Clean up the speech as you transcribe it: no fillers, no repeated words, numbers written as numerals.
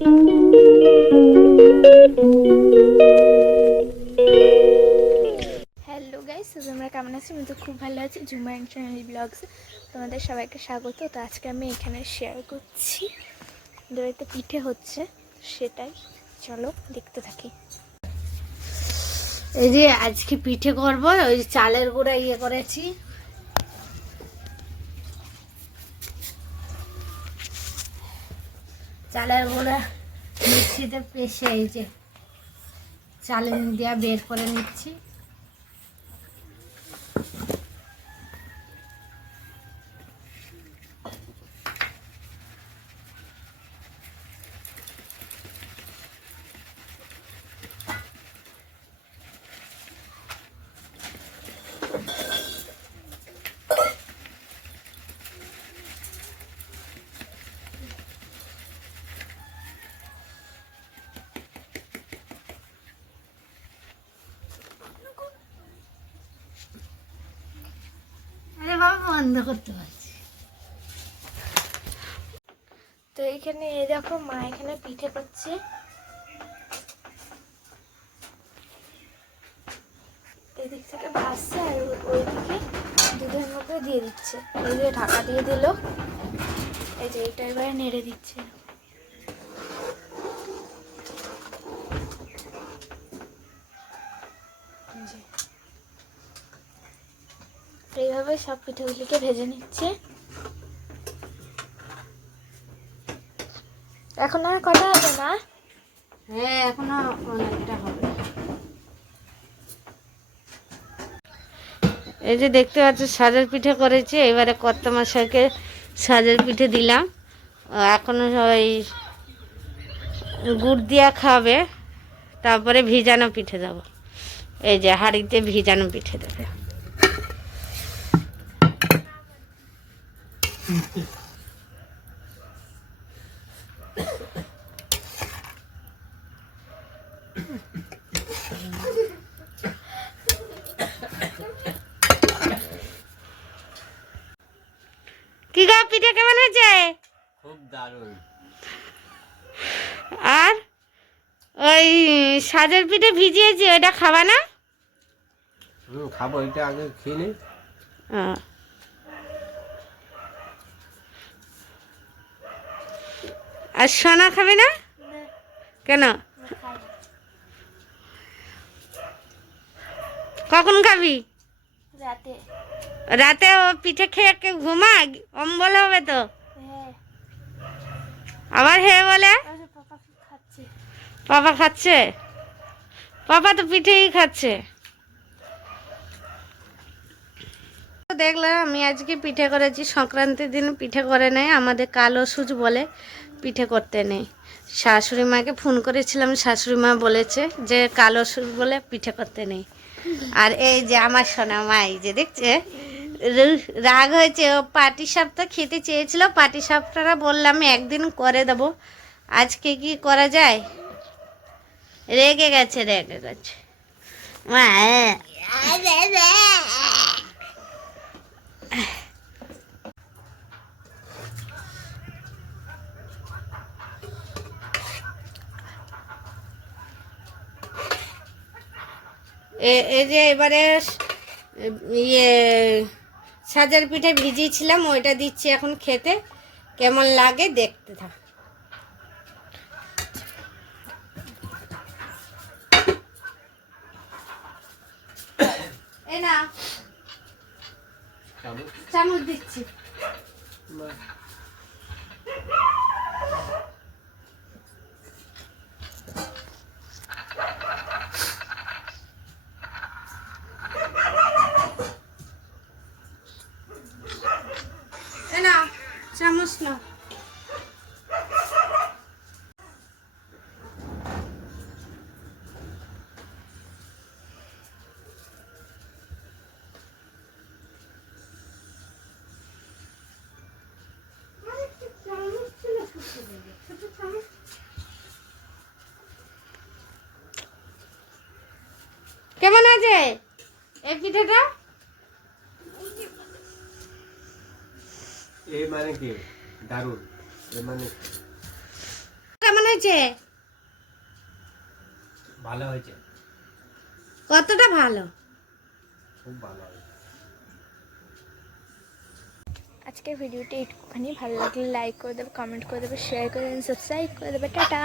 Hello guys, তোমরা কেমন আছো? আমি তো খুব ভালো আছি। ঝুমা অ্যান্ড চ্যানেল ব্লগসে তোমাদের সবাইকে স্বাগত। তো আজকে আমি এখানে শেয়ার করছি দইতে পিঠে হচ্ছে, সেটাই চলো দেখতে থাকি। এই যে আজকে পিঠে করব, ওই চালের গুঁড়া করেছি। চালের গুঁড়া মিক্সিতে পেশে এই যে চালের দিয়া বের করে নিচ্ছি। আরে বাবা, বন্ধ করতে পারছি। তো এইখানে এই দেখো, মা এখানে পিঠে করছে। এদিক থেকে ভাসছে আর ওইদিকে দুধের মধ্যে দিয়ে দিচ্ছে। এই যে ঢাকা দিয়ে দিল, এই যে এটা এবারে নেড়ে দিচ্ছে। এইভাবে সব পিঠেগুলিকে ভেজে নিচ্ছে। এখন আর কটা হবে না? হ্যাঁ, এখনো অনেকটা হবে। এই যে দেখতে পাচ্ছ সাজের পিঠে করেছি। এবারে কর্তা মশাইকে সাজের পিঠে দিলাম। এখনো ওই গুড় দিয়া খাবে, তারপরে ভিজানো পিঠে দেবো। এই যে হাঁড়িতে ভিজানো পিঠে দেবে। কি গা, পিঠে কেমন হয়েছে? খুব দারুণ। আর ওই সাজের পিঠে ভিজিয়েছি, ওইটা খাবা না? খাবো, এটা আগে খেয়ে নি। আর সোনা খাবে না কেন? কখন খাবি? রাতে। রাতে ও পিঠে খেয়ে কে ঘুমা? অম্বল হবে তো। হ্যাঁ। আবার হে বলে? পাপা খাচ্ছে। পাপা খাচ্ছে? পাপা তো পিঠেই খাচ্ছে। দেখলাম আমি আজকে পিঠে করেছি। সংক্রান্তির দিন পিঠে করে নেই, আমাদের কালো সুচ বলে পিঠে করতে নেই। শাশুড়ি মাকে ফোন করেছিলাম, শাশুড়ি মা বলেছে যে কালো সুচ বলে পিঠে করতে নেই। আর এই যে আমার সোনা মা, এই যে দেখছে রাগ হয়েছে, ও পাটি সাপটা খেতে চেয়েছিল। পাটি সাপটা বললাম একদিন করে দেবো, আজকে কি করা যায়? রেগে গেছে, রেগে গেছে মা। এই যে এবারে ইয়ে সাজার পিঠে ভিজিয়েছিলাম, ওইটা দিচ্ছি এখন খেতে। কেমন লাগে দেখতে থাক। এই না চামচ দিচ্ছি। না চামচ না। কেমন আছে এই পিঠেটা? এই মানে কি দারুণ। এই মানে কেমন হয়েছে? হয়েছে? ভালো হয়েছে, কতটা ভালো? খুব ভালো হয়েছে। আজকের ভিডিওটি একটুখানি ভালো লাগলে লাইক করে দেবে, কমেন্ট করে দেবে, শেয়ার করে দেবে, সাবস্ক্রাইব করে দেবে। টাটা।